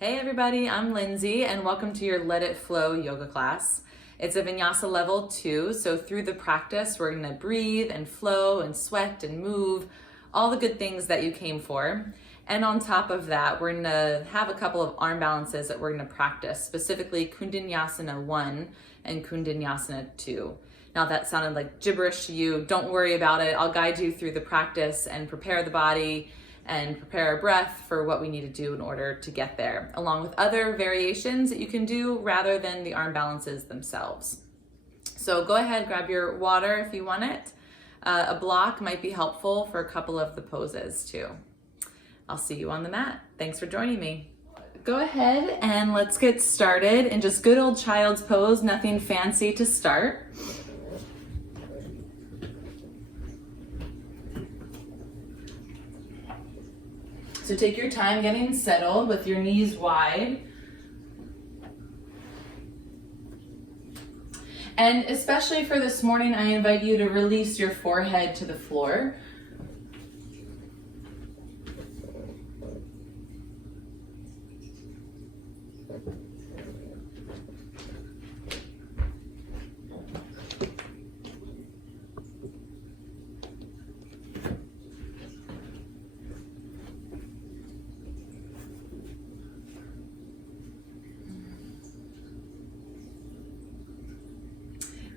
Hey everybody, I'm Lindsay and welcome to your Let It Flow yoga class. It's a Vinyasa level 2, so through the practice we're gonna breathe and flow and sweat and move, all the good things that you came for. And on top of that, we're gonna have a couple of arm balances that we're gonna practice, specifically Kundinayasana 1 and Kundinayasana 2. Now if that sounded like gibberish to you, don't worry about it. I'll guide you through the practice and prepare the body and prepare our breath for what we need to do in order to get there, along with other variations that you can do rather than the arm balances themselves. So go ahead, grab your water if you want it. A block might be helpful for a couple of the poses too. I'll see you on the mat. Thanks for joining me. Go ahead and let's get started in just good old child's pose, nothing fancy to start. So take your time getting settled with your knees wide. And especially for this morning, I invite you to release your forehead to the floor.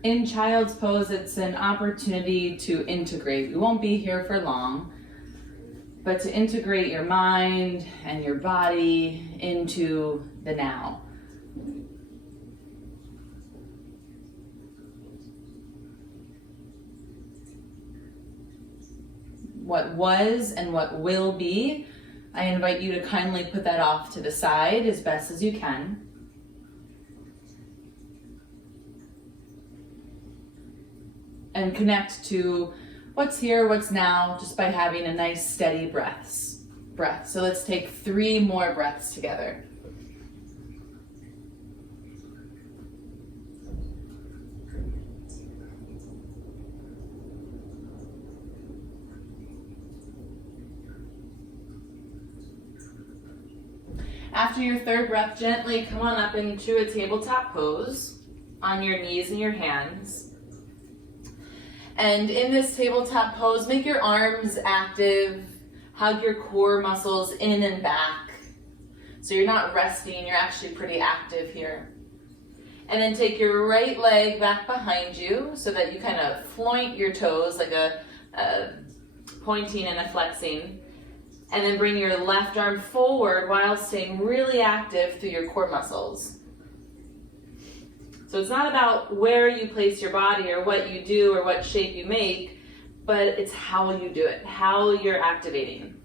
In child's pose, it's an opportunity to integrate. We won't be here for long, but to integrate your mind and your body into the now. What was and what will be, I invite you to kindly put that off to the side as best as you can. And connect to what's here, what's now, just by having a nice steady breath. So let's take 3 more breaths together. After your 3rd breath, gently come on up into a tabletop pose on your knees and your hands. And in this tabletop pose, make your arms active, hug your core muscles in and back. So you're not resting, you're actually pretty active here. And then take your right leg back behind you so that you kind of floint your toes like a pointing and a flexing. And then bring your left arm forward while staying really active through your core muscles. So it's not about where you place your body or what you do or what shape you make, but it's how you do it, how you're activating.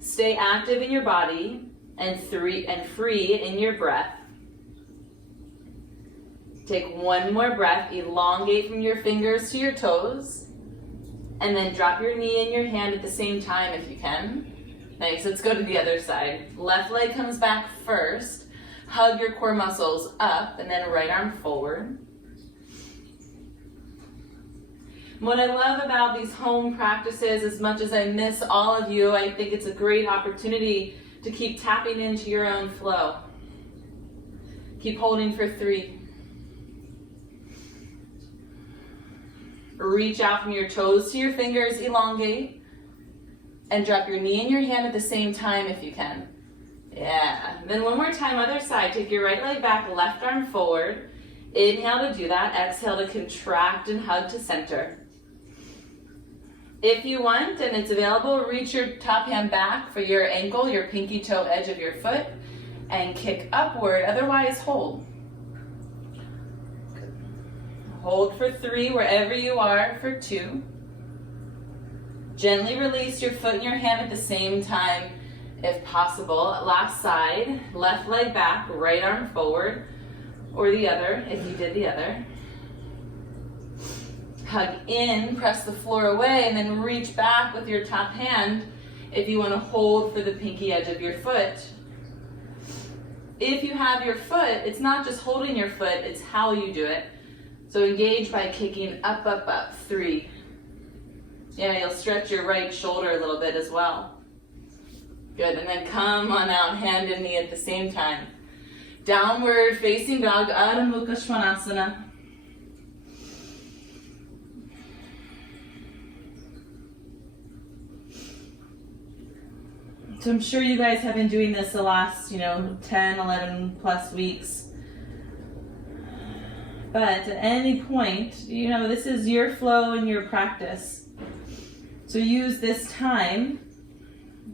Stay active in your body and free in your breath. Take 1 more breath, elongate from your fingers to your toes, and then drop your knee and your hand at the same time if you can. Nice, let's go to the other side. Left leg comes back first. Hug your core muscles up and then right arm forward. What I love about these home practices, as much as I miss all of you, I think it's a great opportunity to keep tapping into your own flow. Keep holding for 3. Reach out from your toes to your fingers, elongate, and drop your knee and your hand at the same time if you can. Yeah, then 1 more time, other side. Take your right leg back, left arm forward. Inhale to do that. Exhale to contract and hug to center. If you want and it's available, reach your top hand back for your ankle, your pinky toe edge of your foot, and kick upward. Otherwise, hold. Hold for 3 wherever you are for 2. Gently release your foot and your hand at the same time if possible. Last side, left leg back, right arm forward, or the other if you did the other. Hug in, press the floor away, and then reach back with your top hand if you want to hold for the pinky edge of your foot. If you have your foot, it's not just holding your foot, it's how you do it. So engage by kicking up, up, up. 3. Yeah, you'll stretch your right shoulder a little bit as well. Good, and then come on out, hand and knee at the same time. Downward facing dog, Adho Mukha Svanasana. So I'm sure you guys have been doing this the last, 10, 11 plus weeks. But at any point, this is your flow and your practice. So use this time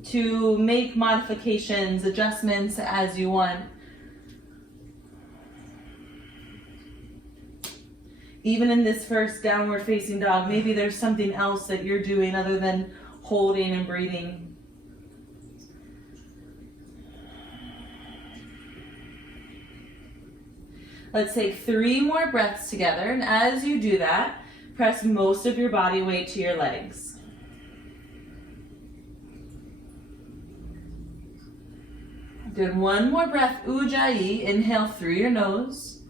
to make modifications, adjustments as you want. Even in this first downward facing dog, maybe there's something else that you're doing other than holding and breathing. Let's take 3 more breaths together, and as you do that, press most of your body weight to your legs. Good, 1 more breath, Ujjayi. Inhale through your nose.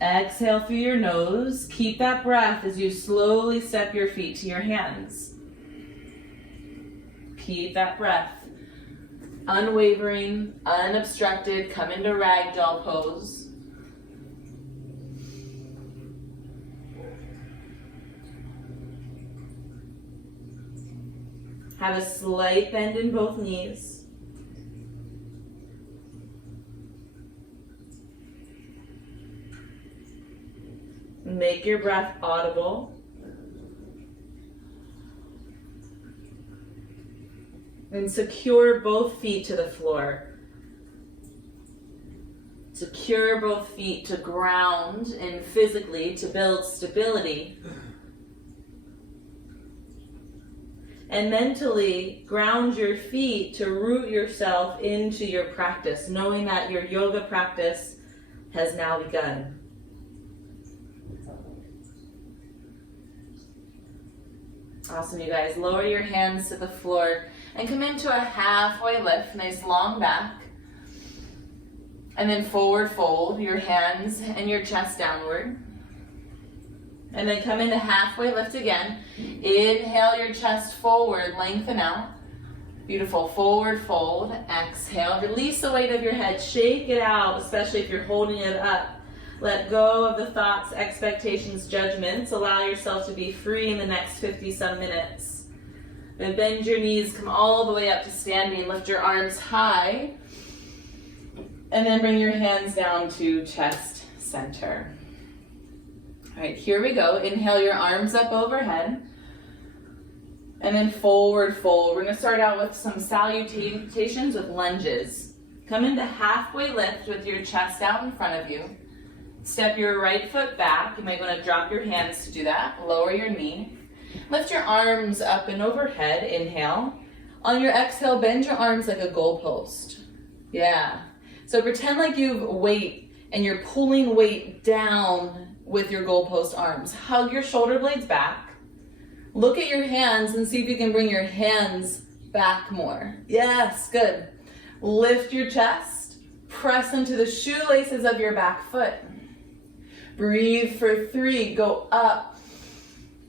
Exhale through your nose. Keep that breath as you slowly step your feet to your hands. Keep that breath. Unwavering, unobstructed, come into Ragdoll Pose. Have a slight bend in both knees. Make your breath audible. And secure both feet to the floor. Secure both feet to ground and physically to build stability. And mentally ground your feet to root yourself into your practice, knowing that your yoga practice has now begun. Awesome, you guys. Lower your hands to the floor and come into a halfway lift, nice long back. And then forward fold your hands and your chest downward. And then come into halfway lift again. Inhale your chest forward, lengthen out. Beautiful, forward fold, exhale. Release the weight of your head, shake it out, especially if you're holding it up. Let go of the thoughts, expectations, judgments. Allow yourself to be free in the next 50-some minutes. Then bend your knees, come all the way up to standing, lift your arms high. And then bring your hands down to chest center. All right, here we go. Inhale your arms up overhead. And then forward fold. We're gonna start out with some salutations with lunges. Come into halfway lift with your chest out in front of you. Step your right foot back. You might wanna drop your hands to do that. Lower your knee. Lift your arms up and overhead, inhale. On your exhale, bend your arms like a goalpost. Yeah. So pretend like you've weight and you're pulling weight down with your goalpost arms. Hug your shoulder blades back. Look at your hands and see if you can bring your hands back more. Yes, good. Lift your chest. Press into the shoelaces of your back foot. Breathe for 3, go up.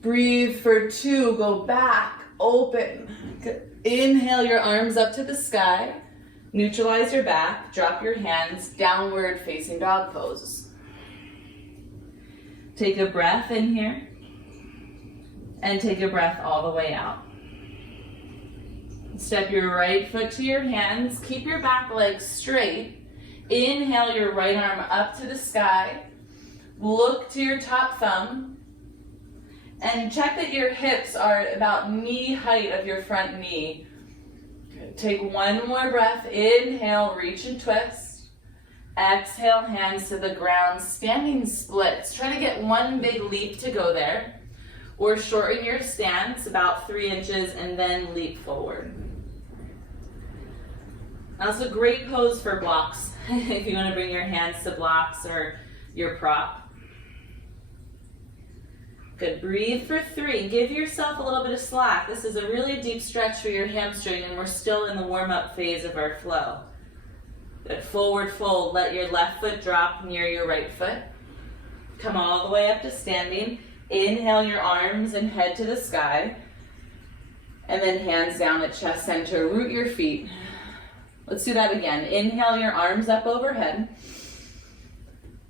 Breathe for 2, go back, open. Inhale your arms up to the sky. Neutralize your back, drop your hands, downward facing dog pose. Take a breath in here, and take a breath all the way out. Step your right foot to your hands, keep your back leg straight. Inhale your right arm up to the sky. Look to your top thumb, and check that your hips are about knee height of your front knee. Take 1 more breath. Inhale, reach and twist. Exhale, hands to the ground, standing splits. Try to get 1 big leap to go there. Or shorten your stance about 3 inches and then leap forward. That's a great pose for blocks. If you want to bring your hands to blocks or your prop. Good, breathe for 3. Give yourself a little bit of slack. This is a really deep stretch for your hamstring and we're still in the warm-up phase of our flow. Good, forward fold. Let your left foot drop near your right foot. Come all the way up to standing. Inhale your arms and head to the sky. And then hands down at chest center, root your feet. Let's do that again. Inhale your arms up overhead.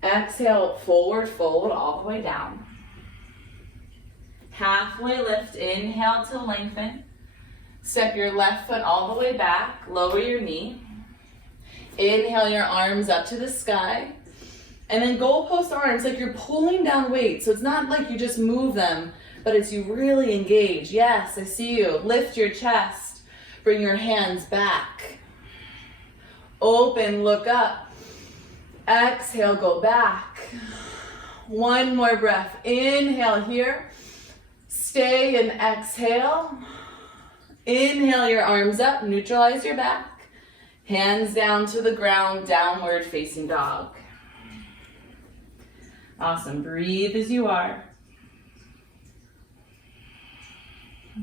Exhale, forward fold all the way down. Halfway lift, inhale to lengthen. Step your left foot all the way back, lower your knee. Inhale your arms up to the sky. And then goalpost arms, like you're pulling down weight. So it's not like you just move them, but it's you really engage. Yes, I see you. Lift your chest. Bring your hands back. Open, look up. Exhale, go back. One more breath. Inhale here. Stay and exhale. Inhale your arms up, neutralize your back. Hands down to the ground, downward facing dog. Awesome, breathe as you are.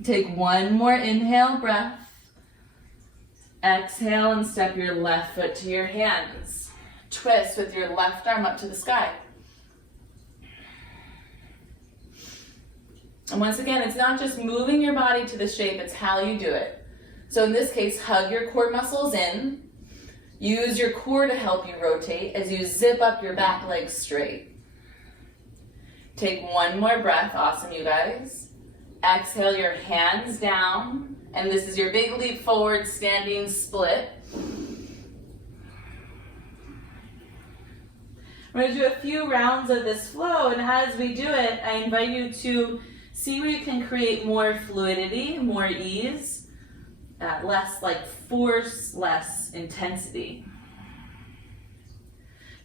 Take one more inhale breath. Exhale and step your left foot to your hands. Twist with your left arm up to the sky. And once again, it's not just moving your body to the shape, it's how you do it. So in this case, hug your core muscles in. Use your core to help you rotate as you zip up your back leg straight. Take one more breath. Awesome, you guys. Exhale your hands down. And this is your big leap forward standing split. We're going to do a few rounds of this flow, and as we do it, I invite you to see where you can create more fluidity, more ease, less like force, less intensity.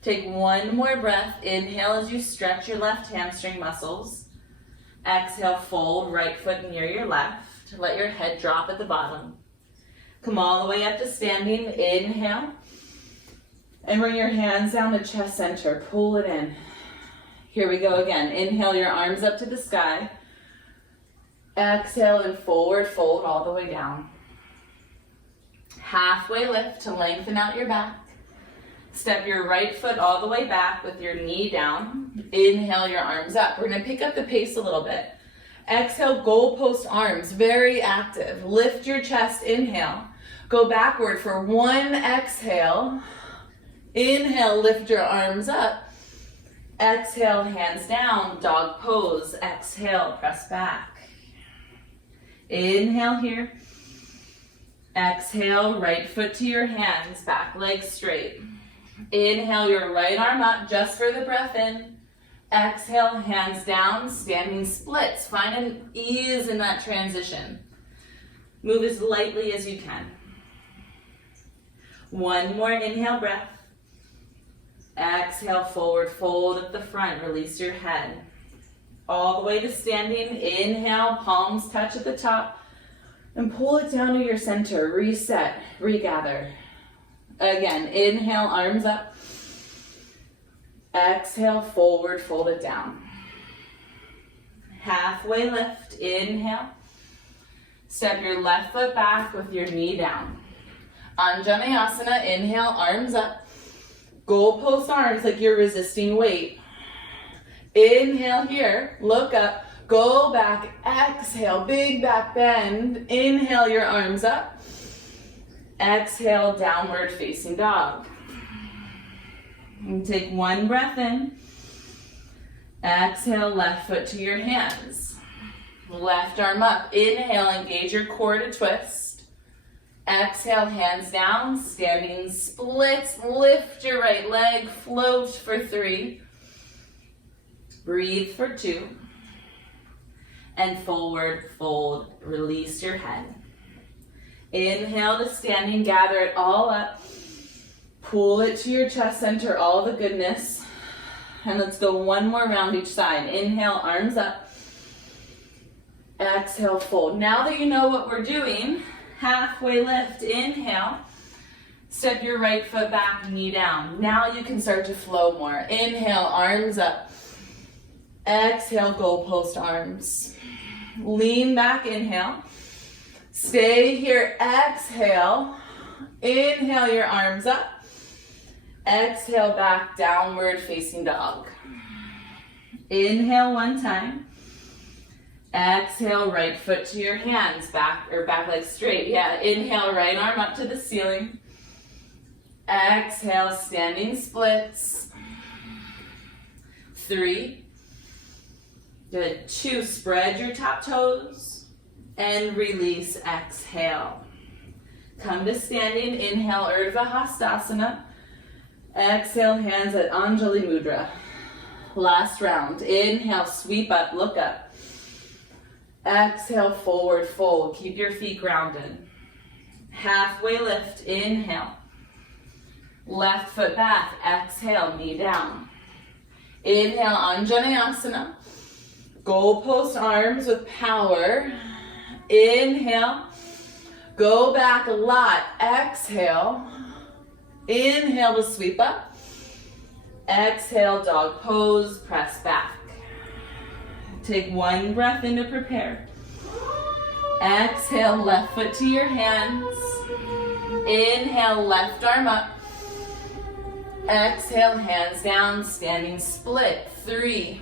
Take one more breath. Inhale as you stretch your left hamstring muscles. Exhale, fold right foot near your left. Let your head drop at the bottom. Come all the way up to standing. Inhale. And bring your hands down to chest center. Pull it in. Here we go again. Inhale your arms up to the sky. Exhale and forward fold all the way down. Halfway lift to lengthen out your back. Step your right foot all the way back with your knee down. Inhale your arms up. We're going to pick up the pace a little bit. Exhale, goalpost arms, very active. Lift your chest, inhale. Go backward for one exhale. Inhale, lift your arms up. Exhale, hands down, dog pose. Exhale, press back. Inhale here. Exhale, right foot to your hands, back leg straight. Inhale your right arm up just for the breath in. Exhale, hands down, standing splits. Find an ease in that transition. Move as lightly as you can. One more inhale breath. Exhale, forward fold at the front. Release your head. All the way to standing. Inhale, palms touch at the top. And pull it down to your center. Reset, regather. Again, inhale, arms up. Exhale, forward, fold it down. Halfway lift, inhale. Step your left foot back with your knee down. Anjaneyasana, inhale, arms up. Goalpost arms like you're resisting weight. Inhale here, look up, go back, exhale, big back bend. Inhale your arms up. Exhale, downward facing dog. And take one breath in. Exhale, left foot to your hands. Left arm up. Inhale, engage your core to twist. Exhale, hands down, standing splits. Lift your right leg, float for 3. Breathe for 2. And forward fold, release your head. Inhale to standing, gather it all up. Pull it to your chest center, all the goodness. And let's go one more round each side. Inhale, arms up. Exhale, fold. Now that you know what we're doing, halfway lift, inhale. Step your right foot back, knee down. Now you can start to flow more. Inhale, arms up. Exhale, goalpost arms. Lean back, inhale. Stay here, exhale. Inhale your arms up. Exhale back, downward facing dog. Inhale one time. Exhale, right foot to your hands, back leg straight. Yeah, inhale, right arm up to the ceiling. Exhale, standing splits. 3. Good. 2, spread your top toes and release, exhale. Come to standing, inhale, Urdhva Hastasana. Exhale, hands at Anjali Mudra. Last round. Inhale, sweep up, look up. Exhale, forward fold. Keep your feet grounded. Halfway lift, inhale. Left foot back, exhale, knee down. Inhale, Anjaneyasana. Goalpost arms with power. Inhale. Go back a lot. Exhale. Inhale to sweep up. Exhale, dog pose, press back. Take one breath in to prepare. Exhale, left foot to your hands. Inhale, left arm up. Exhale, hands down, standing split. 3.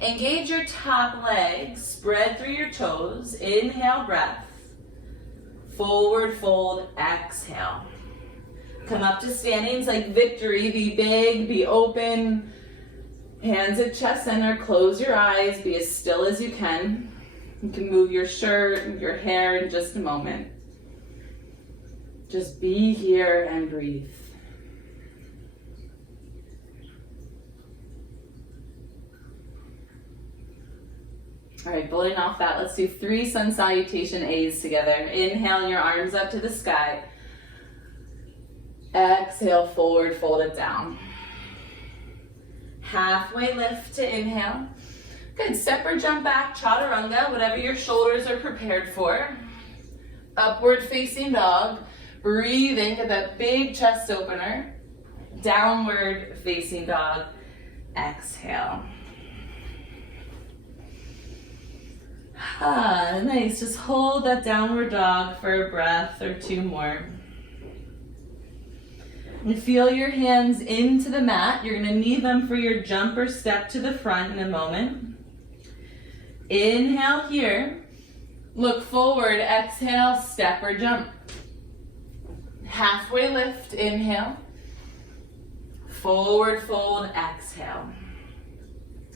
Engage your top leg, spread through your toes. Inhale, breath. Forward fold, exhale. Come up to standings like victory. Be big, be open. Hands at chest center, close your eyes, be as still as you can. You can move your shirt, your hair in just a moment. Just be here and breathe. All right, building off that, let's do 3 sun salutation A's together. Inhale, your arms up to the sky. Exhale, forward, fold it down. Halfway lift to inhale. Good, step or jump back, chaturanga, whatever your shoulders are prepared for. Upward facing dog. Breathing, get that big chest opener. Downward facing dog. Exhale. Ah, nice. Just hold that downward dog for a breath or 2 more. And feel your hands into the mat. You're going to need them for your jump or step to the front in a moment. Inhale here. Look forward. Exhale, step or jump. Halfway lift. Inhale. Forward fold. Exhale.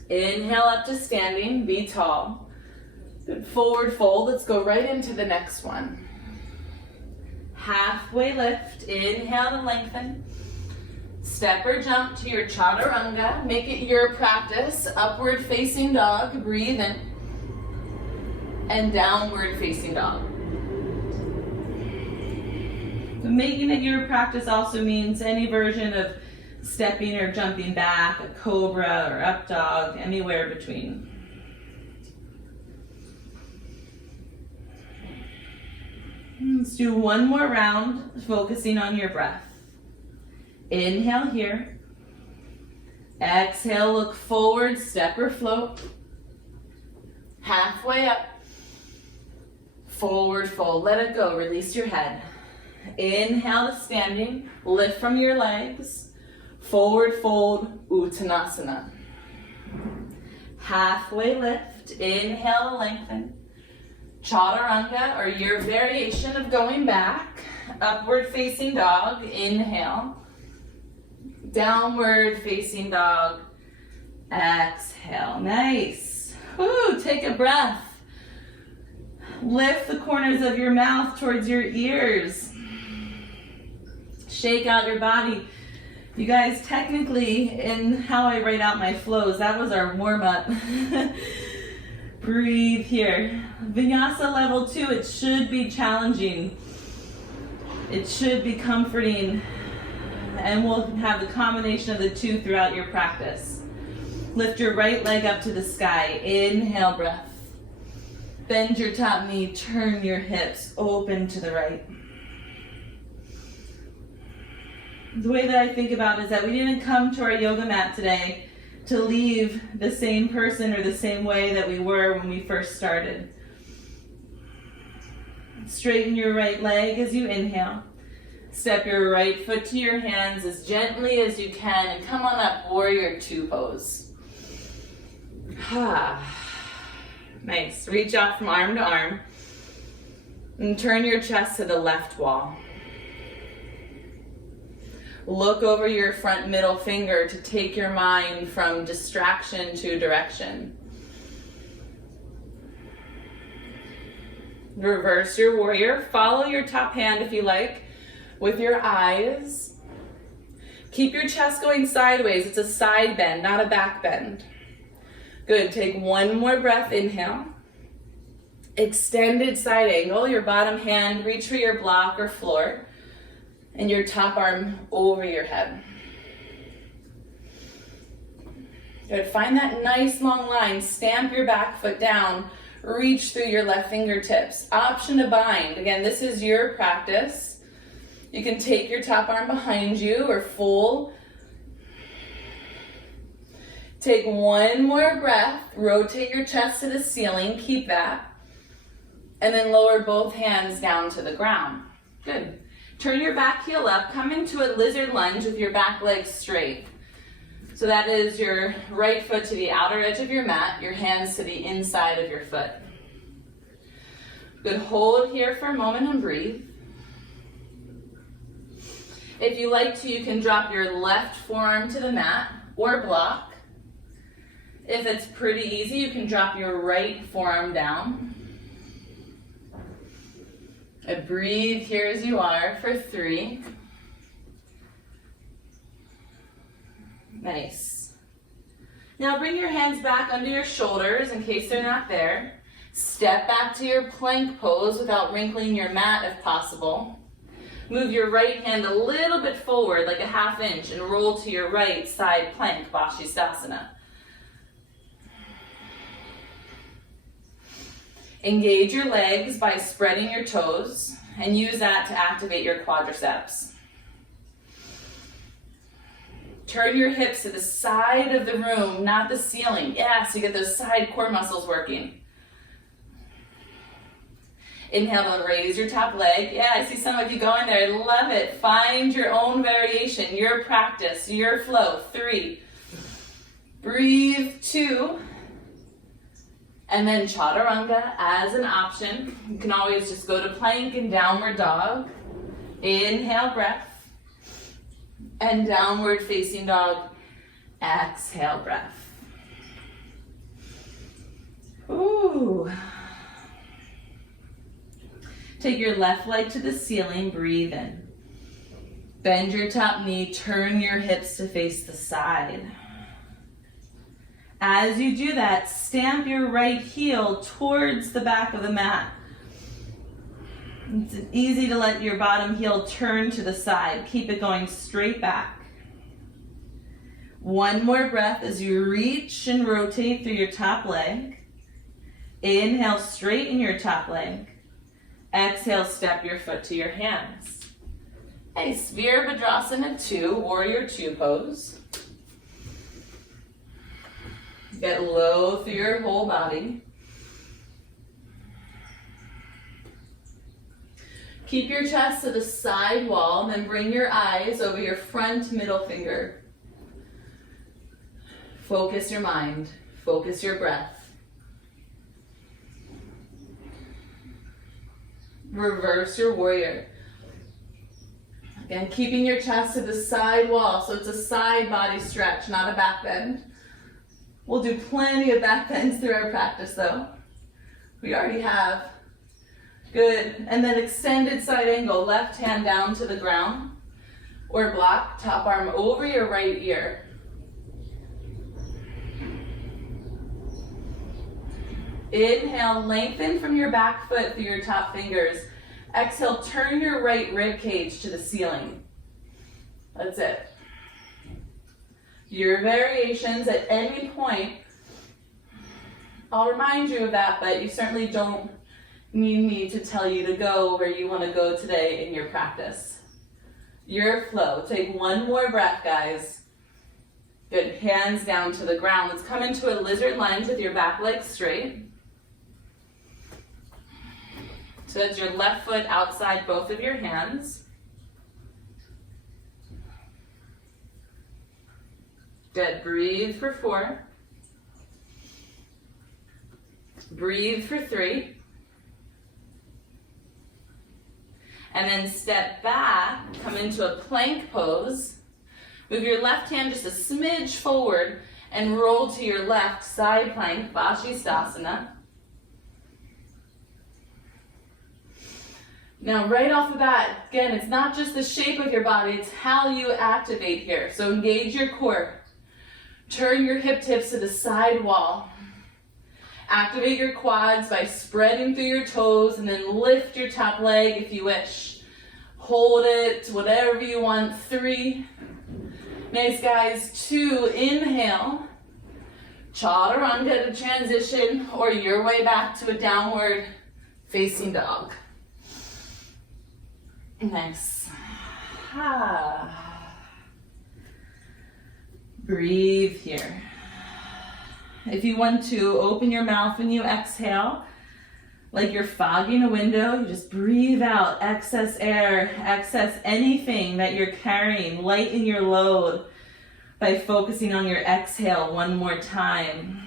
Inhale up to standing. Be tall. Good. Forward fold. Let's go right into the next one. Halfway lift, inhale to lengthen. Step or jump to your chaturanga. Make it your practice. Upward facing dog, breathe in. And downward facing dog. But making it your practice also means any version of stepping or jumping back, a cobra or up dog, anywhere between. Let's do 1 more round, focusing on your breath. Inhale here. Exhale, look forward, step or float. Halfway up. Forward fold, let it go, release your head. Inhale to standing, lift from your legs. Forward fold, Uttanasana. Halfway lift, inhale to lengthen. Chaturanga, or your variation of going back. Upward facing dog, inhale. Downward facing dog, exhale. Nice. Woo, take a breath. Lift the corners of your mouth towards your ears. Shake out your body. You guys, technically, in how I write out my flows, that was our warm-up. Breathe here. Vinyasa level 2, it should be challenging. It should be comforting. And we'll have the combination of the 2 throughout your practice. Lift your right leg up to the sky. Inhale, breath. Bend your top knee, turn your hips, open to the right. The way that I think about it is that we didn't come to our yoga mat today to leave the same person or the same way that we were when we first started. Straighten your right leg as you inhale. Step your right foot to your hands as gently as you can and come on up, warrior 2 pose. Nice. Reach out from arm to arm. And turn your chest to the left wall. Look over your front middle finger to take your mind from distraction to direction. Reverse your warrior. Follow your top hand if you like with your eyes. Keep your chest going sideways. It's a side bend, not a back bend. Good. Take one more breath. Inhale. Extended side angle. Your bottom hand, reach for your block or floor. And your top arm over your head. Good. Find that nice long line. Stamp your back foot down. Reach through your left fingertips. Option to bind. Again, this is your practice. You can take your top arm behind you or full. Take one more breath. Rotate your chest to the ceiling. Keep that. And then lower both hands down to the ground. Good. Turn your back heel up. Come into a lizard lunge with your back leg straight. So that is your right foot to the outer edge of your mat, your hands to the inside of your foot. Good. Hold here for a moment and breathe. If you like to, you can drop your left forearm to the mat or block. If it's pretty easy, you can drop your right forearm down. And breathe here as you are for 3. Nice. Now bring your hands back under your shoulders in case they're not there. Step back to your plank pose without wrinkling your mat if possible. Move your right hand a little bit forward, like a 1/2 inch, and roll to your right side plank, Vashisthasana. Engage your legs by spreading your toes and use that to activate your quadriceps. Turn your hips to the side of the room, not the ceiling. Yeah, so you get those side core muscles working. Inhale to raise your top leg. Yeah, I see some of you going there. I love it. Find your own variation, your practice, your flow. 3. Breathe. 2. And then chaturanga as an option. You can always just go to plank and downward dog. Inhale, breath. And downward facing dog. Exhale, breath. Ooh. Take your left leg to the ceiling. Breathe in. Bend your top knee. Turn your hips to face the side. As you do that, stamp your right heel towards the back of the mat. It's easy to let your bottom heel turn to the side. Keep it going straight back. One more breath as you reach and rotate through your top leg. Inhale, straighten your top leg. Exhale, step your foot to your hands. Nice. Virabhadrasana 2, Warrior 2 pose. Get low through your whole body. Keep your chest to the side wall and then bring your eyes over your front middle finger. Focus your mind. Focus your breath. Reverse your warrior. Again, keeping your chest to the side wall, so it's a side body stretch, not a back bend. We'll do plenty of back bends through our practice though. We already have. Good. And then extended side angle, left hand down to the ground or block, top arm over your right ear. Inhale, lengthen from your back foot through your top fingers. Exhale, turn your right rib cage to the ceiling. That's it. Your variations at any point, I'll remind you of that, but you certainly don't need me to tell you to go where you want to go today in your practice. Your flow. Take one more breath, guys. Good. Hands down to the ground. Let's come into a lizard lunge with your back leg straight. So that's your left foot outside both of your hands. Good. Breathe for 4. Breathe for 3. And then step back, come into a plank pose. Move your left hand just a smidge forward and roll to your left, side plank, Vashisthasana. Now, right off the bat, again, it's not just the shape of your body, it's how you activate here. So engage your core. Turn your hip tips to the side wall. Activate your quads by spreading through your toes and then lift your top leg if you wish. Hold it, whatever you want. 3. Nice, guys. 2, inhale. Chaturanga to transition, or your way back to a downward facing dog. Nice. Breathe here. If you want to open your mouth when you exhale, like you're fogging a window, you just breathe out excess air, excess anything that you're carrying. Lighten your load by focusing on your exhale one more time.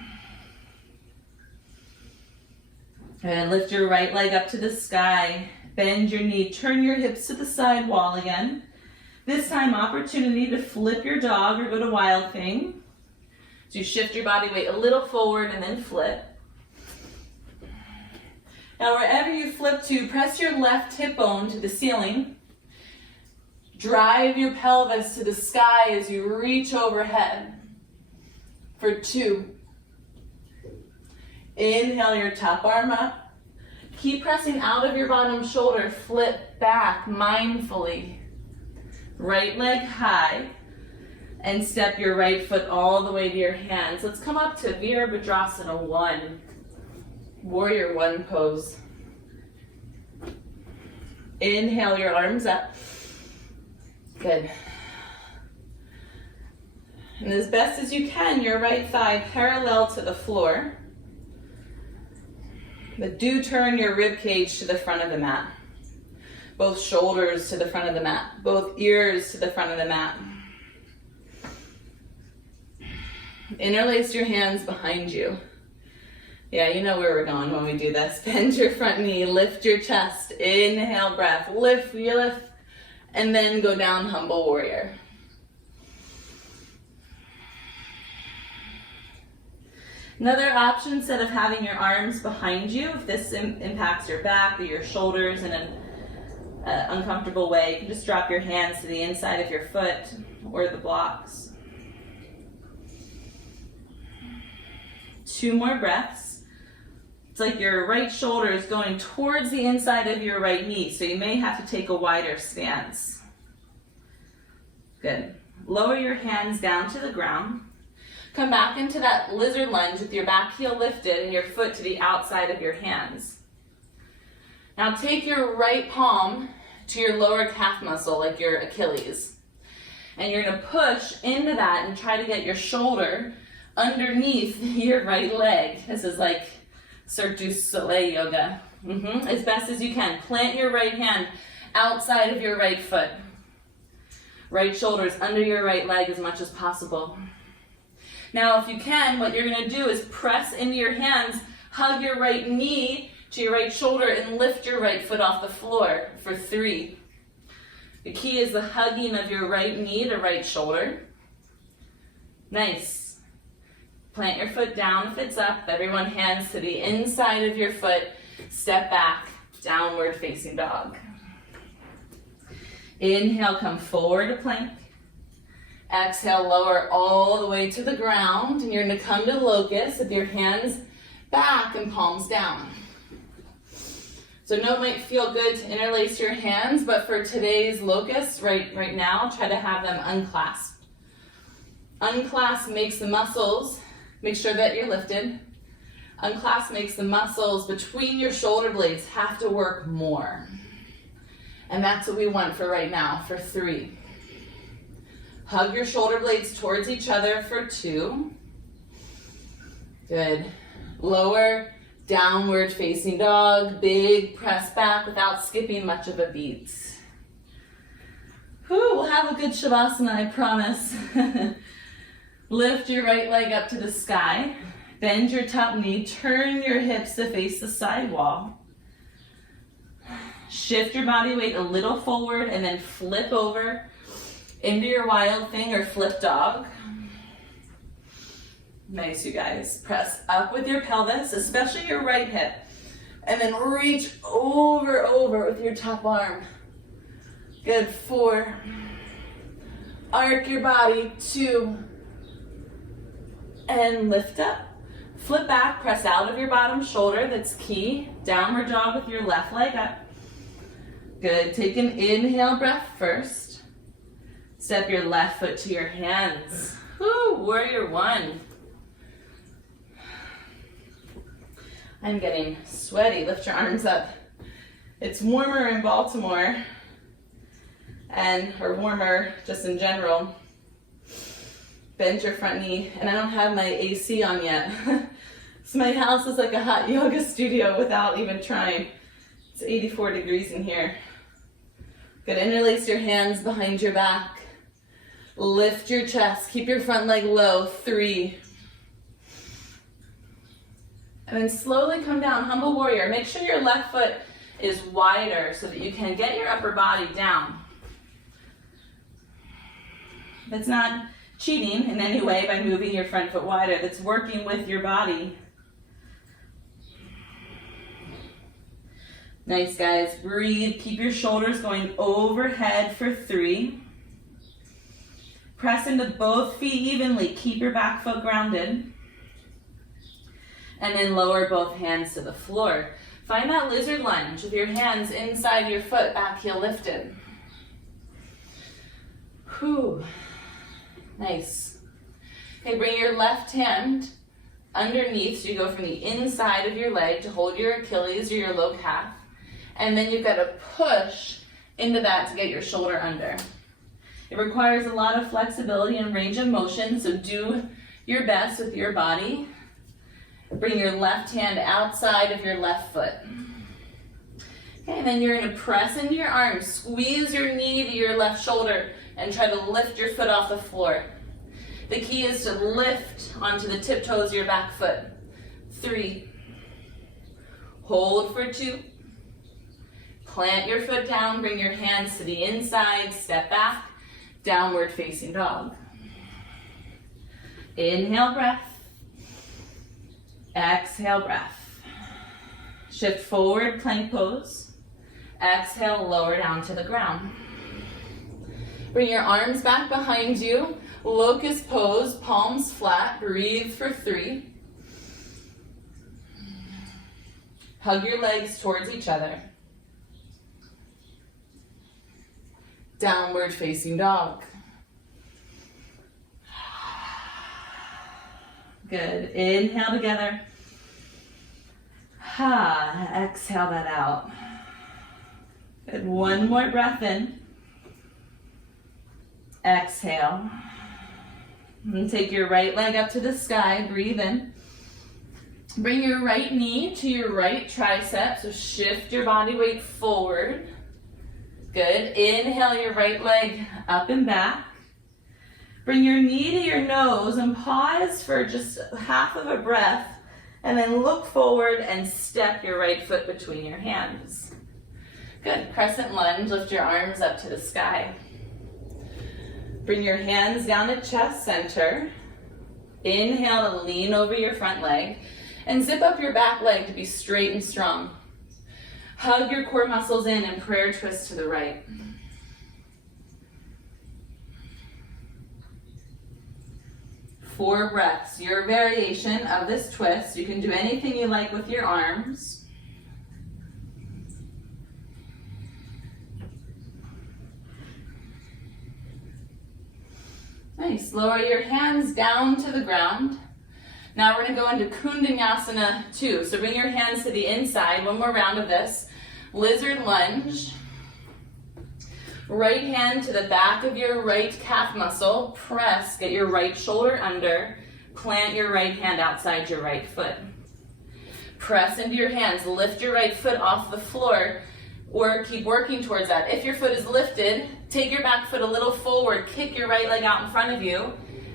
And lift your right leg up to the sky. Bend your knee, turn your hips to the side wall again. This time, opportunity to flip your dog or go to wild thing. So you shift your body weight a little forward and then flip. Now, wherever you flip to, press your left hip bone to the ceiling. Drive your pelvis to the sky as you reach overhead. For 2. Inhale your top arm up. Keep pressing out of your bottom shoulder. Flip back mindfully. Right leg high. And step your right foot all the way to your hands. Let's come up to Virabhadrasana 1. Warrior 1 pose. Inhale your arms up. Good. And as best as you can, your right thigh parallel to the floor. But do turn your rib cage to the front of the mat. Both shoulders to the front of the mat. Both ears to the front of the mat. Interlace your hands behind you. Yeah, you know where we're going when we do this. Bend your front knee, lift your chest. Inhale, breath. Lift, you lift. And then go down, humble warrior. Another option, instead of having your arms behind you, if this impacts your back or your shoulders in an uncomfortable way, you can just drop your hands to the inside of your foot or the blocks. 2 more breaths. It's like your right shoulder is going towards the inside of your right knee, so you may have to take a wider stance. Good. Lower your hands down to the ground. Come back into that lizard lunge with your back heel lifted and your foot to the outside of your hands. Now take your right palm to your lower calf muscle, like your Achilles. And you're going to push into that and try to get your shoulder underneath your right leg. This is like Cirque du Soleil yoga. As best as you can. Plant your right hand outside of your right foot. Right shoulder's under your right leg as much as possible. Now, if you can, what you're going to do is press into your hands, hug your right knee to your right shoulder, and lift your right foot off the floor for 3. The key is the hugging of your right knee to right shoulder. Nice. Plant your foot down if it's up. Everyone, hands to the inside of your foot. Step back, downward facing dog. Inhale, come forward to plank. Exhale, lower all the way to the ground. And you're going to come to locust with your hands back and palms down. So I know it might feel good to interlace your hands, but for today's locust, right now, try to have them unclasped. Unclasp makes the muscles, make sure that you're lifted. Unclasp makes the muscles between your shoulder blades have to work more. And that's what we want for right now, for 3. Hug your shoulder blades towards each other for 2. Good. Lower, downward facing dog. Big press back without skipping much of a beat. Whew, we'll have a good Shavasana, I promise. Lift your right leg up to the sky. Bend your top knee, turn your hips to face the side wall. Shift your body weight a little forward and then flip over into your wild thing or flip dog. Nice, you guys. Press up with your pelvis, especially your right hip, and then reach over with your top arm. Good, 4. Arc your body, 2. And lift up. Flip back, press out of your bottom shoulder, that's key. Downward dog with your left leg up. Good, take an inhale breath first. Step your left foot to your hands. Woo, warrior 1. I'm getting sweaty, lift your arms up. It's warmer in Baltimore, or warmer just in general. Bend your front knee, and I don't have my AC on yet. So my house is like a hot yoga studio without even trying. It's 84 degrees in here. Good, interlace your hands behind your back. Lift your chest, keep your front leg low, 3. And then slowly come down, humble warrior. Make sure your left foot is wider so that you can get your upper body down. That's not cheating in any way by moving your front foot wider. That's working with your body. Nice, guys. Breathe. Keep your shoulders going overhead for 3. Press into both feet evenly. Keep your back foot grounded. And then lower both hands to the floor. Find that lizard lunge with your hands inside your foot, back heel lifted. Whew. Nice. Okay, bring your left hand underneath, so you go from the inside of your leg to hold your Achilles or your low calf. And then you've got to push into that to get your shoulder under. It requires a lot of flexibility and range of motion, so do your best with your body. Bring your left hand outside of your left foot. Okay, and then you're going to press into your arms, squeeze your knee to your left shoulder, and try to lift your foot off the floor. The key is to lift onto the tiptoes of your back foot. 3. Hold for 2. Plant your foot down, bring your hands to the inside, step back, downward facing dog. Inhale, breath. Exhale, breath. Shift forward, plank pose. Exhale, lower down to the ground. Bring your arms back behind you. Locust pose, palms flat. Breathe for 3. Hug your legs towards each other. Downward facing dog. Good. Inhale together. Exhale that out. Good. One more breath in. Exhale. And take your right leg up to the sky. Breathe in. Bring your right knee to your right tricep. So shift your body weight forward. Good. Inhale your right leg up and back. Bring your knee to your nose and pause for just half of a breath, and then look forward and step your right foot between your hands. Good. Crescent lunge. Lift your arms up to the sky. Bring your hands down to chest center. Inhale to lean over your front leg and zip up your back leg to be straight and strong. Hug your core muscles in and prayer twist to the right. Four breaths. Your variation of this twist. You can do anything you like with your arms. Nice. Lower your hands down to the ground. Now we're going to go into Kundanyasana 2. So bring your hands to the inside. One more round of this. Lizard lunge. Right hand to the back of your right calf muscle. Press. Get your right shoulder under. Plant your right hand outside your right foot. Press into your hands. Lift your right foot off the floor, or keep working towards that. If your foot is lifted, take your back foot a little forward. Kick your right leg out in front of you.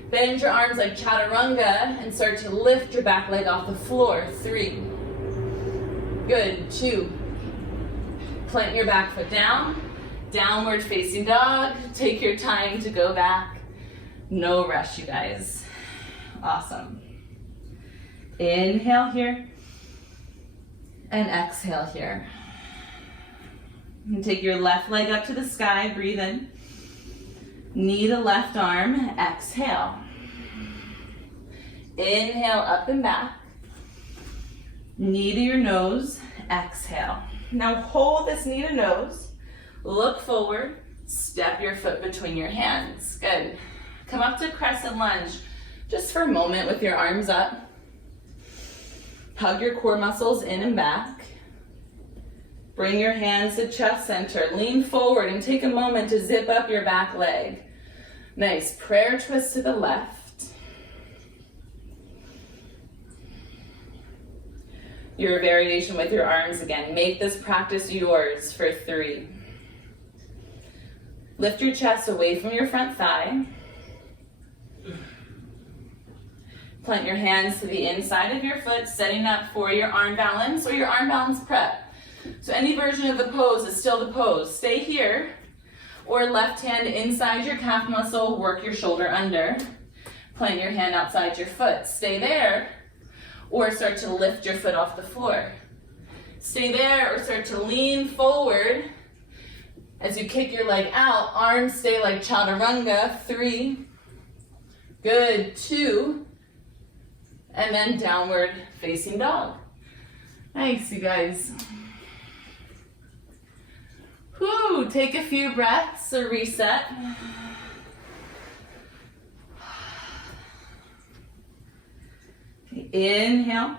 Bend your arms like chaturanga and start to lift your back leg off the floor. 3. Good. 2. Plant your back foot down. Downward facing dog. Take your time to go back. No rush, you guys. Awesome. Inhale here. And exhale here. And take your left leg up to the sky. Breathe in. Knee to left arm. Exhale. Inhale up and back. Knee to your nose. Exhale. Now hold this knee to nose. Look forward. Step your foot between your hands. Good. Come up to Crescent Lunge just for a moment with your arms up. Hug your core muscles in and back. Bring your hands to chest center. Lean forward and take a moment to zip up your back leg. Nice. Prayer twist to the left. Your variation with your arms again. Make this practice yours for 3. Lift your chest away from your front thigh. Plant your hands to the inside of your foot, setting up for your arm balance or your arm balance prep. So any version of the pose is still the pose. Stay here, or left hand inside your calf muscle, work your shoulder under. Plant your hand outside your foot. Stay there, or start to lift your foot off the floor. Stay there, or start to lean forward as you kick your leg out. Arms stay like chaturanga. 3. Good. 2. And then downward facing dog. Nice, you guys. Whew, take a few breaths, a reset. Okay, inhale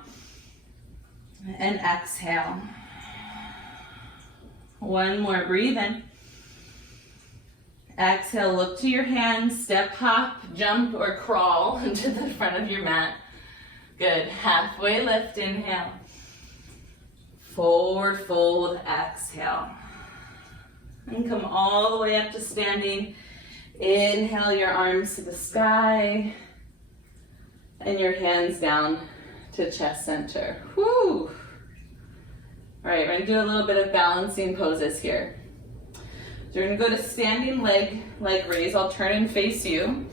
and exhale. One more, breathe in. Exhale, look to your hands, step, hop, jump, or crawl into the front of your mat. Good. Halfway lift, inhale. Forward fold, exhale. And come all the way up to standing. Inhale your arms to the sky. And your hands down to chest center. Whew. All right, we're gonna do a little bit of balancing poses here. So we're gonna go to standing leg raise. I'll turn and face you.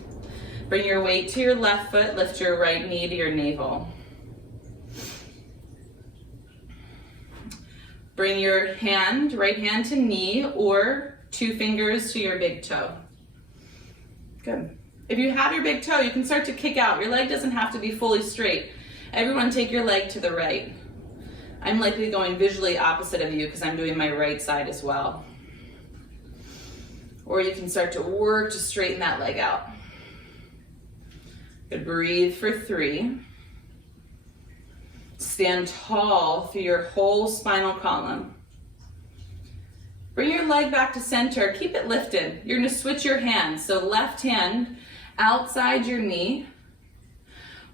Bring your weight to your left foot, lift your right knee to your navel. Bring your right hand to knee or 2 fingers to your big toe. Good. If you have your big toe, you can start to kick out. Your leg doesn't have to be fully straight. Everyone take your leg to the right. I'm likely going visually opposite of you because I'm doing my right side as well. Or you can start to work to straighten that leg out. Good. Breathe for 3. Stand tall through your whole spinal column. Bring your leg back to center. Keep it lifted. You're going to switch your hands. So left hand outside your knee.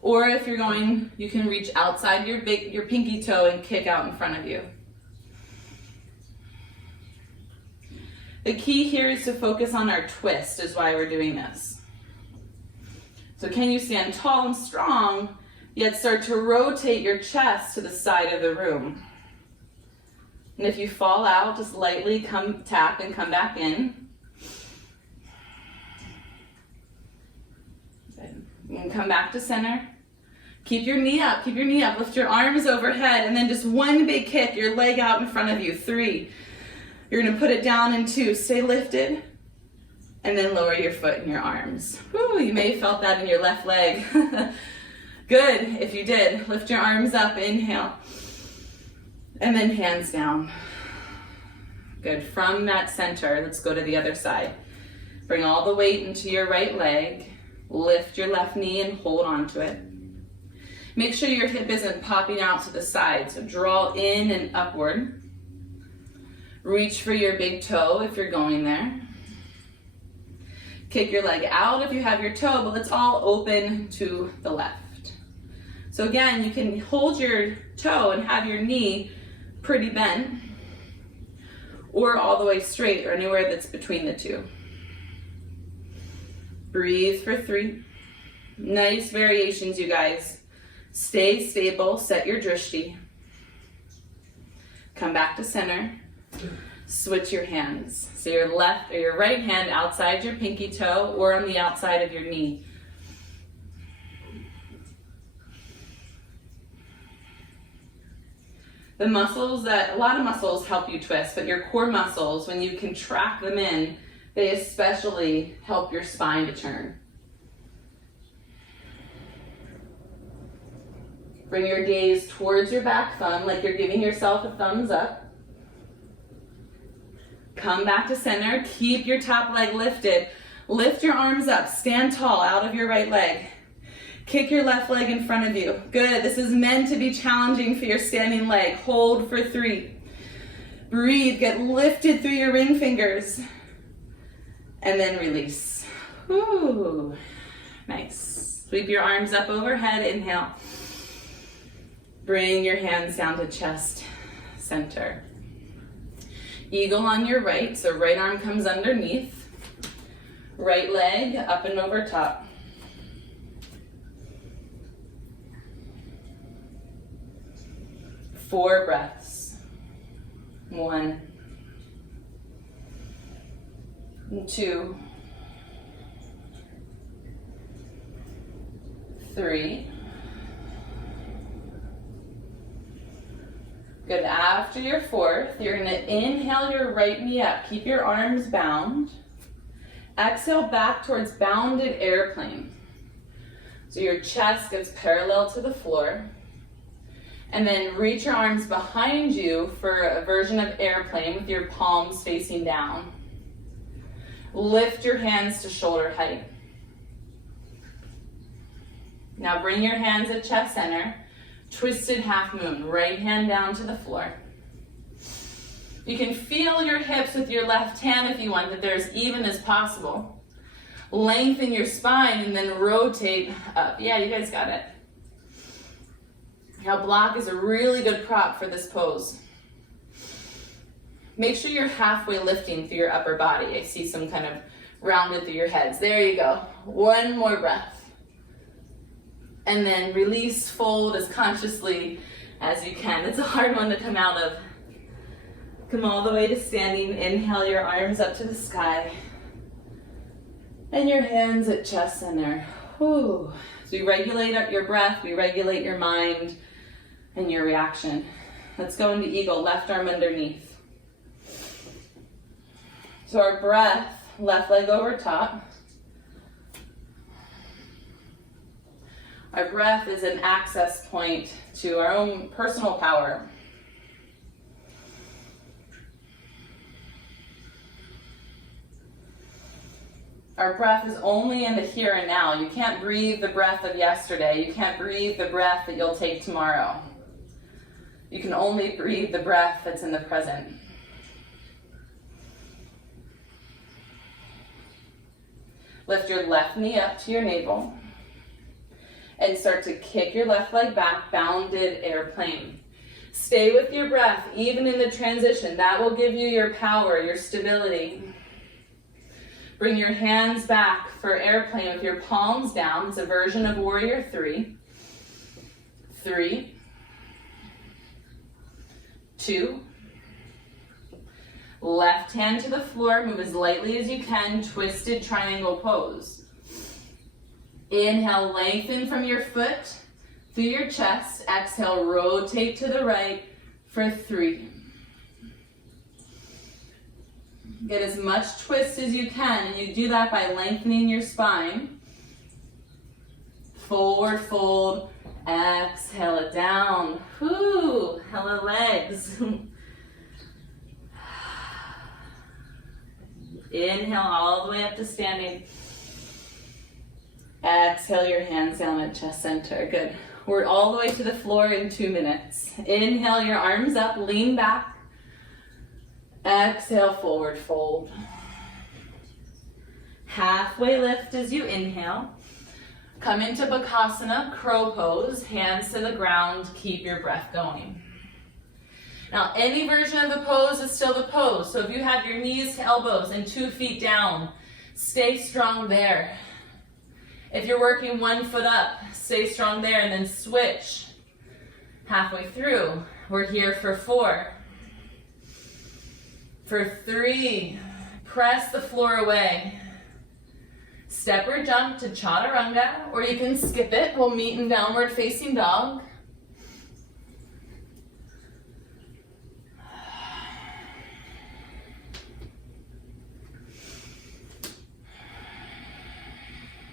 Or if you're going, you can reach outside your pinky toe and kick out in front of you. The key here is to focus on our twist, is why we're doing this. So can you stand tall and strong, yet start to rotate your chest to the side of the room? And if you fall out, just lightly tap and come back in. Good. You can come back to center. Keep your knee up, lift your arms overhead, and then just one big kick, your leg out in front of you. 3. You're gonna put it down in 2, stay lifted, and then lower your foot and your arms. Whew, you may have felt that in your left leg. Good, if you did, lift your arms up, inhale, and then hands down. Good, from that center, let's go to the other side. Bring all the weight into your right leg, lift your left knee and hold onto it. Make sure your hip isn't popping out to the side, so draw in and upward. Reach for your big toe if you're going there. Kick your leg out if you have your toe, but let's all open to the left. So again, you can hold your toe and have your knee pretty bent, or all the way straight, or anywhere that's between the two. Breathe for 3. Nice variations, you guys. Stay stable, set your drishti. Come back to center. Switch your hands. So your left or your right hand outside your pinky toe or on the outside of your knee. The muscles a lot of muscles help you twist, but your core muscles, when you contract them in, they especially help your spine to turn. Bring your gaze towards your back thumb, like you're giving yourself a thumbs up. Come back to center, keep your top leg lifted. Lift your arms up, stand tall out of your right leg. Kick your left leg in front of you. Good, this is meant to be challenging for your standing leg. Hold for 3. Breathe, get lifted through your ring fingers. And then release. Ooh, nice. Sweep your arms up overhead, inhale. Bring your hands down to chest center. Eagle on your right, so right arm comes underneath. Right leg up and over top. Four breaths. 1, 2, 3. Good. After your 4th, you're going to inhale your right knee up. Keep your arms bound. Exhale back towards bounded airplane. So your chest gets parallel to the floor. And then reach your arms behind you for a version of airplane with your palms facing down. Lift your hands to shoulder height. Now bring your hands at chest center. Twisted half moon, right hand down to the floor. You can feel your hips with your left hand if you want, that they're as even as possible. Lengthen your spine and then rotate up. Yeah, you guys got it. Now block is a really good prop for this pose. Make sure you're halfway lifting through your upper body. I see some kind of rounded through your heads. There you go. One more breath. And then release, fold as consciously as you can. It's a hard one to come out of. Come all the way to standing. Inhale your arms up to the sky. And your hands at chest center. Whew. So we regulate up your breath, we regulate your mind and your reaction. Let's go into eagle, left arm underneath. So our breath, left leg over top. Our breath is an access point to our own personal power. Our breath is only in the here and now. You can't breathe the breath of yesterday. You can't breathe the breath that you'll take tomorrow. You can only breathe the breath that's in the present. Lift your left knee up to your navel and start to kick your left leg back, bounded airplane. Stay with your breath, even in the transition. That will give you your power, your stability. Bring your hands back for airplane with your palms down. It's a version of warrior 3. 3, 2, left hand to the floor, move as lightly as you can, twisted triangle pose. Inhale, lengthen from your foot through your chest. Exhale, rotate to the right for 3. Get as much twist as you can, and you do that by lengthening your spine. Forward fold, exhale it down. Whoo, hello legs. Inhale all the way up to standing. Exhale your hands down at chest center. Good. We're all the way to the floor in 2 minutes. Inhale your arms up, lean back. Exhale, forward fold. Halfway lift as you inhale. Come into Bakasana, crow pose, hands to the ground, keep your breath going. Now, any version of the pose is still the pose. So if you have your knees to elbows and 2 feet down, stay strong there. If you're working one foot up, stay strong there and then switch halfway through. We're here for 4. For 3, press the floor away. Step or jump to chaturanga, or you can skip it. We'll meet in downward facing dog.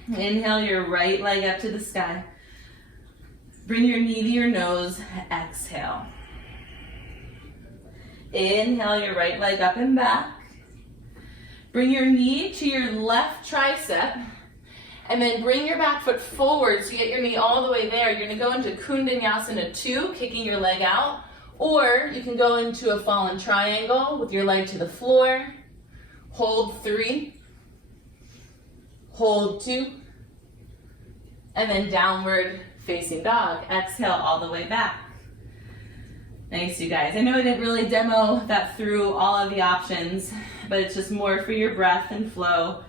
Inhale your right leg up to the sky. Bring your knee to your nose, exhale. Inhale your right leg up and back. Bring your knee to your left tricep, and then bring your back foot forward so you get your knee all the way there. You're gonna go into Kundanyasana 2, kicking your leg out, or you can go into a fallen triangle with your leg to the floor. Hold 3, hold 2, and then downward facing dog. Exhale all the way back. Nice, you guys. I know I didn't really demo that through all of the options, but it's just more for your breath and flow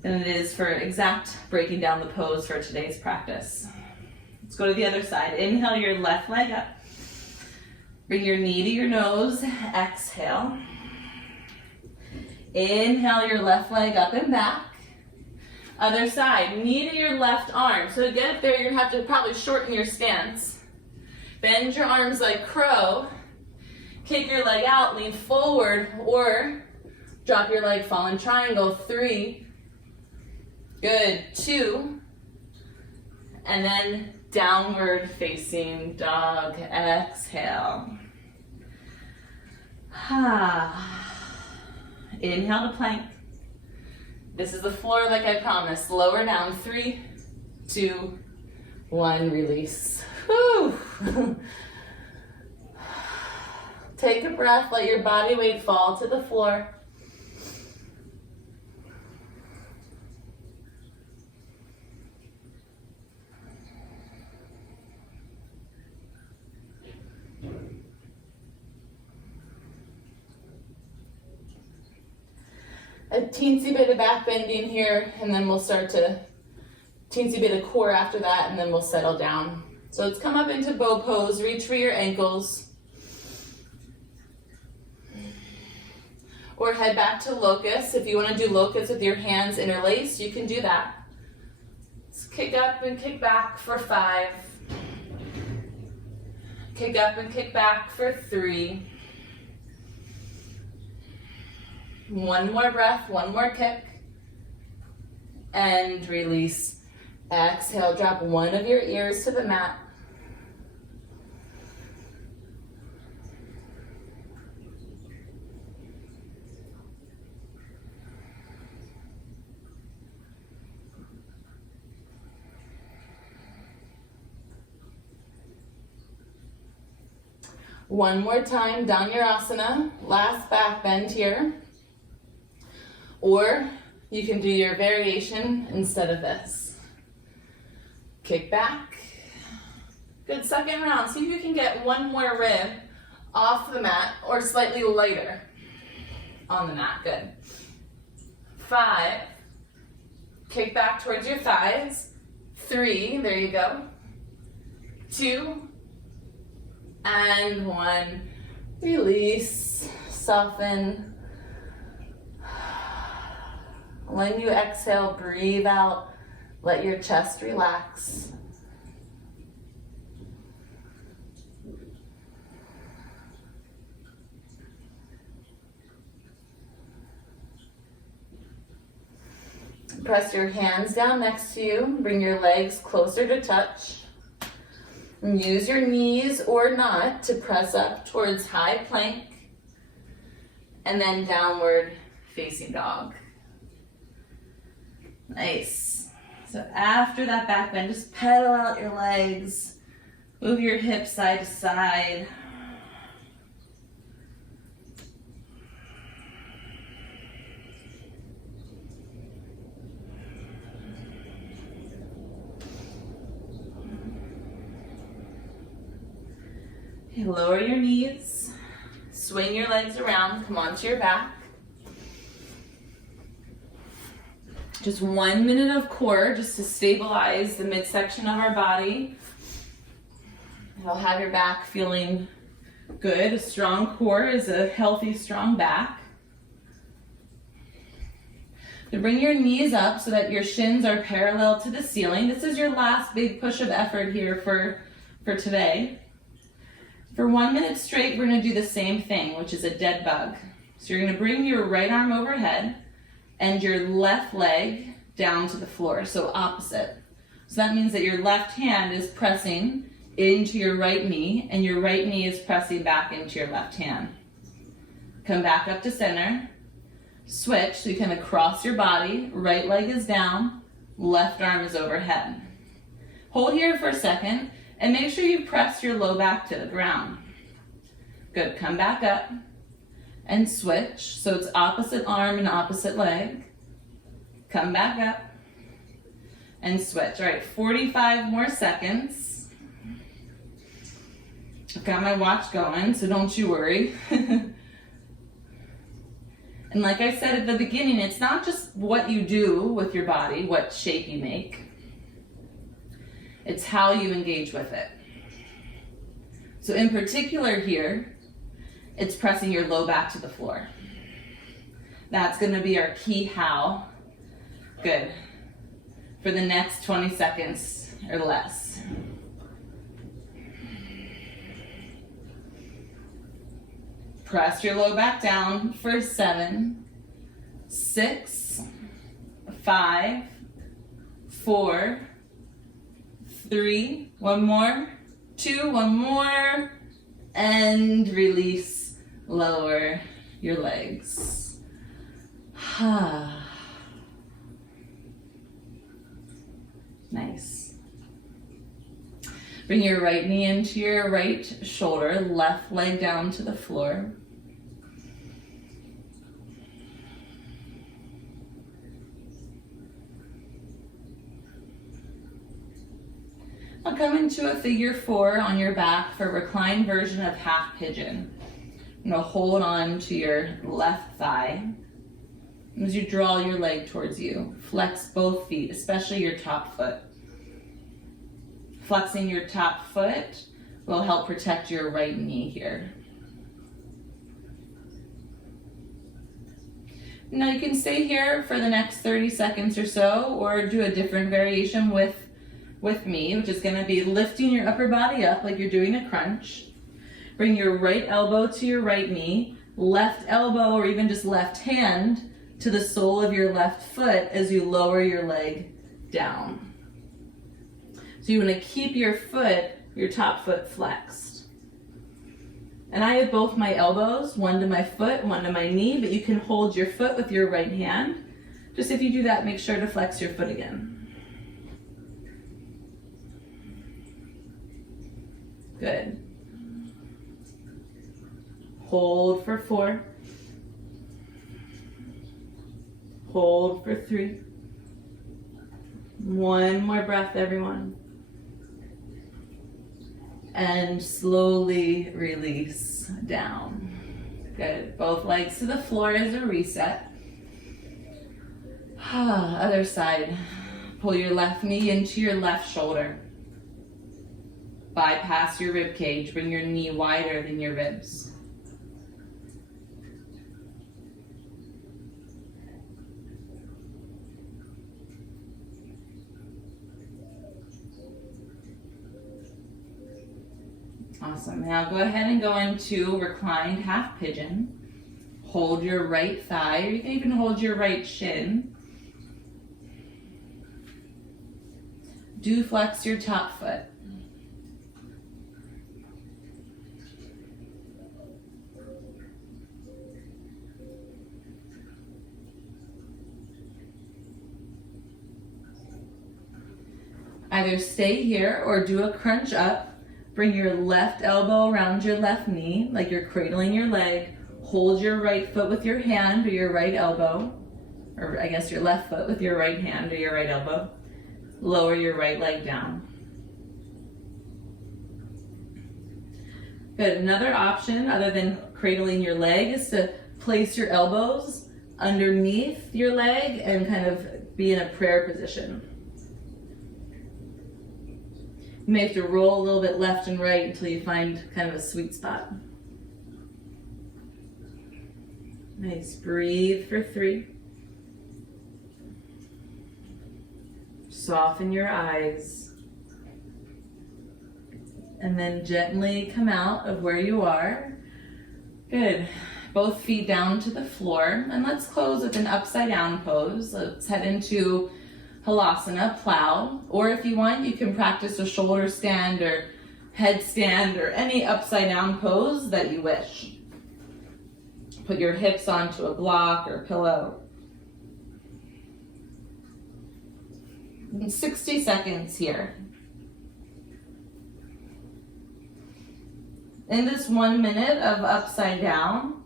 than it is for exact breaking down the pose for today's practice. Let's go to the other side. Inhale your left leg up. Bring your knee to your nose, exhale. Inhale your left leg up and back. Other side, knee to your left arm. So to get up there, you're gonna have to probably shorten your stance. Bend your arms like crow. Kick your leg out, lean forward, or drop your leg, fallen triangle. 3. Good. 2. And then downward facing dog. Exhale. Inhale to plank. This is the floor like I promised. Lower down. 3, 2, 1. Release. Whew. Take a breath. Let your body weight fall to the floor. A teensy bit of back bending here, and then we'll start to teensy bit of core after that, and then we'll settle down. So let's come up into bow pose, reach for your ankles. Or head back to locust. If you want to do locust with your hands interlaced, you can do that. Let's kick up and kick back for 5. Kick up and kick back for 3. One more breath, one more kick. And release. Exhale, drop one of your ears to the mat. One more time, Dhanurasana, last back bend here. Or you can do your variation instead of this. Kick back. Good, second round. See if you can get one more rib off the mat or slightly lighter on the mat. Good. 5. Kick back towards your thighs. 3, there you go. 2, and 1. Release, soften. When you exhale, breathe out. Let your chest relax. Press your hands down next to you. Bring your legs closer to touch. And use your knees or not to press up towards high plank. And then downward facing dog. Nice. So after that back bend, just pedal out your legs. Move your hips side to side. Okay, lower your knees. Swing your legs around. Come onto your back. Just 1 minute of core just to stabilize the midsection of our body. It'll have your back feeling good. A strong core is a healthy, strong back. So bring your knees up so that your shins are parallel to the ceiling. This is your last big push of effort here for today. For 1 minute straight, we're going to do the same thing, which is a dead bug. So you're going to bring your right arm overhead and your left leg down to the floor, so opposite. So that means that your left hand is pressing into your right knee, and your right knee is pressing back into your left hand. Come back up to center. Switch, so you kind of cross your body. Right leg is down, left arm is overhead. Hold here for a second, and make sure you press your low back to the ground. Good, come back up and switch. So it's opposite arm and opposite leg. Come back up and switch. All right, 45 more seconds. I've got my watch going, so don't you worry. And like I said at the beginning, it's not just what you do with your body, what shape you make. It's how you engage with it. So in particular here, it's pressing your low back to the floor. That's going to be our key how. Good. For the next 20 seconds or less. Press your low back down for 7, 6, 5, 4, 3, one more, 2, one more, and release, lower your legs. Nice. Bring your right knee into your right shoulder, left leg down to the floor. Now come into a figure 4 on your back for reclined version of half pigeon. I'm going to hold on to your left thigh. As you draw your leg towards you, flex both feet, especially your top foot. Flexing your top foot will help protect your right knee here. Now you can stay here for the next 30 seconds or so, or do a different variation with me, which is going to be lifting your upper body up like you're doing a crunch. Bring your right elbow to your right knee, left elbow or even just left hand to the sole of your left foot as you lower your leg down. So you want to keep your foot, your top foot flexed. And I have both my elbows, one to my foot, one to my knee, but you can hold your foot with your right hand. Just if you do that, make sure to flex your foot again. Good. Hold for 4. Hold for 3. One more breath, everyone. And slowly release down. Good. Both legs to the floor as a reset. Other side. Pull your left knee into your left shoulder. Bypass your rib cage. Bring your knee wider than your ribs. Awesome. Now go ahead and go into reclined half pigeon. Hold your right thigh, or you can even hold your right shin. Do flex your top foot. Either stay here or do a crunch up. Bring your left elbow around your left knee, like you're cradling your leg. Hold your right foot with your hand or your right elbow, or I guess your left foot with your right hand or your right elbow. Lower your right leg down. Good. Another option other than cradling your leg is to place your elbows underneath your leg and kind of be in a prayer position. You may have to roll a little bit left and right until you find kind of a sweet spot. Nice, breathe for 3. Soften your eyes. And then gently come out of where you are. Good. Both feet down to the floor. And let's close with an upside down pose. Let's head into Halasana, plow. Or if you want, you can practice a shoulder stand or headstand or any upside down pose that you wish. Put your hips onto a block or pillow. 60 seconds here. In this 1 minute of upside down,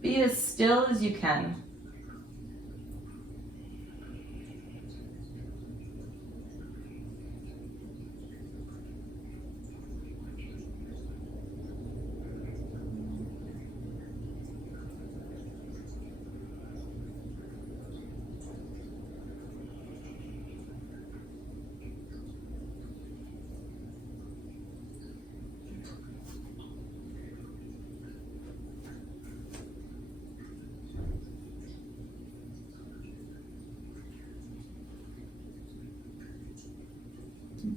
be as still as you can.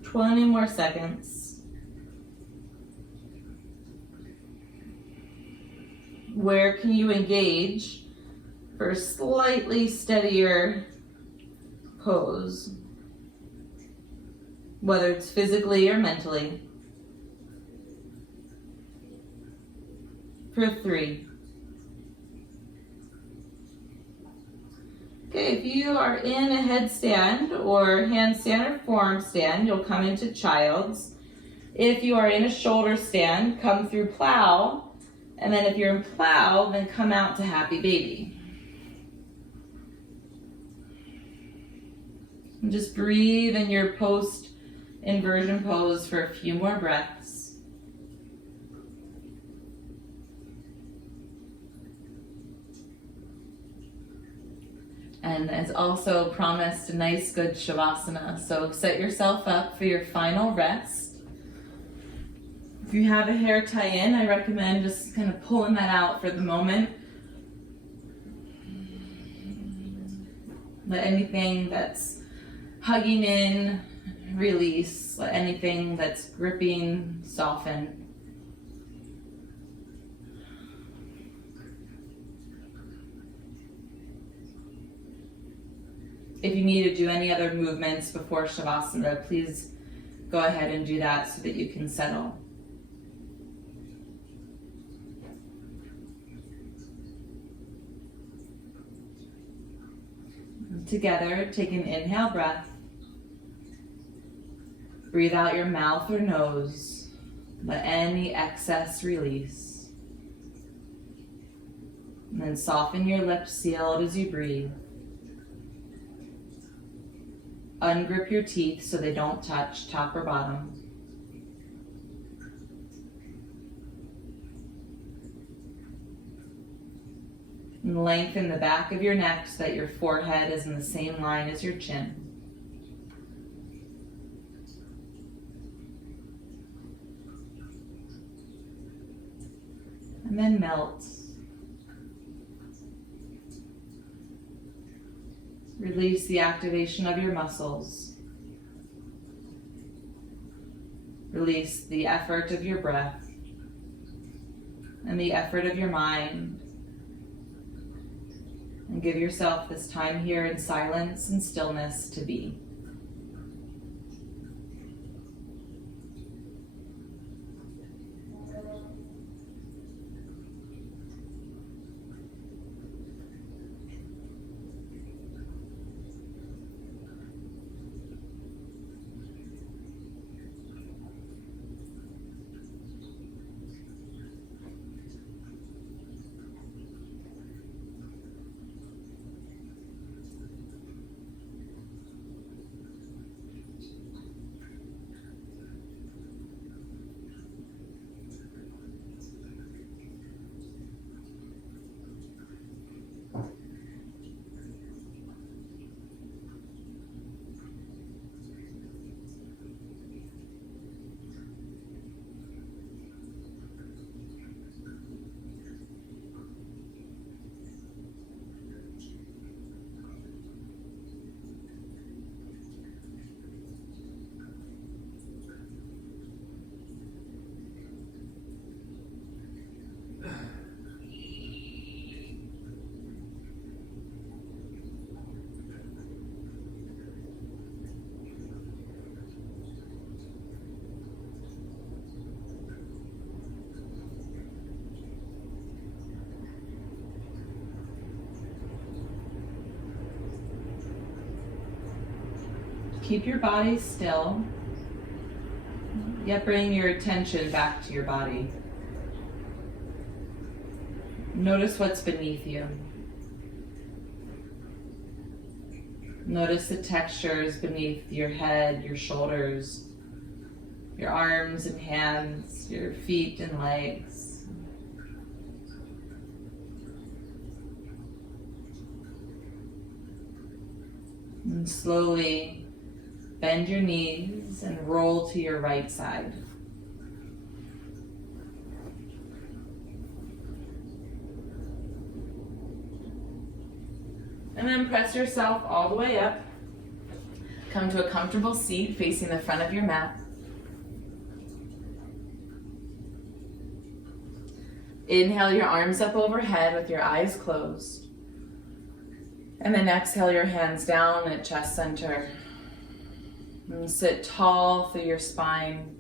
Twenty more seconds. Where can you engage for a slightly steadier pose? Whether it's physically or mentally. For 3. Okay, if you are in a headstand or handstand or forearm stand, you'll come into child's. If you are in a shoulder stand, come through plow. And then if you're in plow, then come out to happy baby. And just breathe in your post inversion pose for a few more breaths. And as also promised, a nice good shavasana. So set yourself up for your final rest. If you have a hair tie-in, I recommend just kind of pulling that out for the moment. Let anything that's hugging in release. Let anything that's gripping soften. If you need to do any other movements before Shavasana, please go ahead and do that so that you can settle. Together, take an inhale breath. Breathe out your mouth or nose. Let any excess release. And then soften your lips sealed as you breathe. Ungrip your teeth so they don't touch top or bottom. And lengthen the back of your neck so that your forehead is in the same line as your chin. And then melt. Release the activation of your muscles. Release the effort of your breath and the effort of your mind. And give yourself this time here in silence and stillness to be. Keep your body still, yet bring your attention back to your body. Notice what's beneath you. Notice the textures beneath your head, your shoulders, your arms and hands, your feet and legs. And slowly bend your knees and roll to your right side. And then press yourself all the way up. Come to a comfortable seat facing the front of your mat. Inhale your arms up overhead with your eyes closed. And then exhale your hands down at chest center. And sit tall through your spine.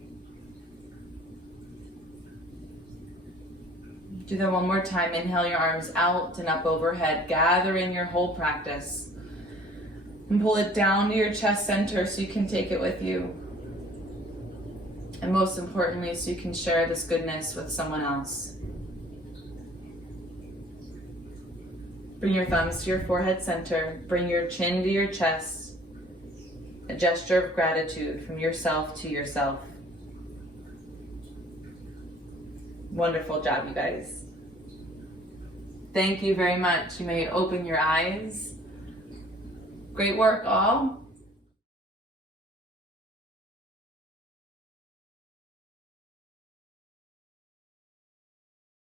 Do that one more time. Inhale your arms out and up overhead. Gather in your whole practice. And pull it down to your chest center so you can take it with you. And most importantly, so you can share this goodness with someone else. Bring your thumbs to your forehead center. Bring your chin to your chest. A gesture of gratitude from yourself to yourself. Wonderful job, you guys. Thank you very much. You may open your eyes. Great work, all.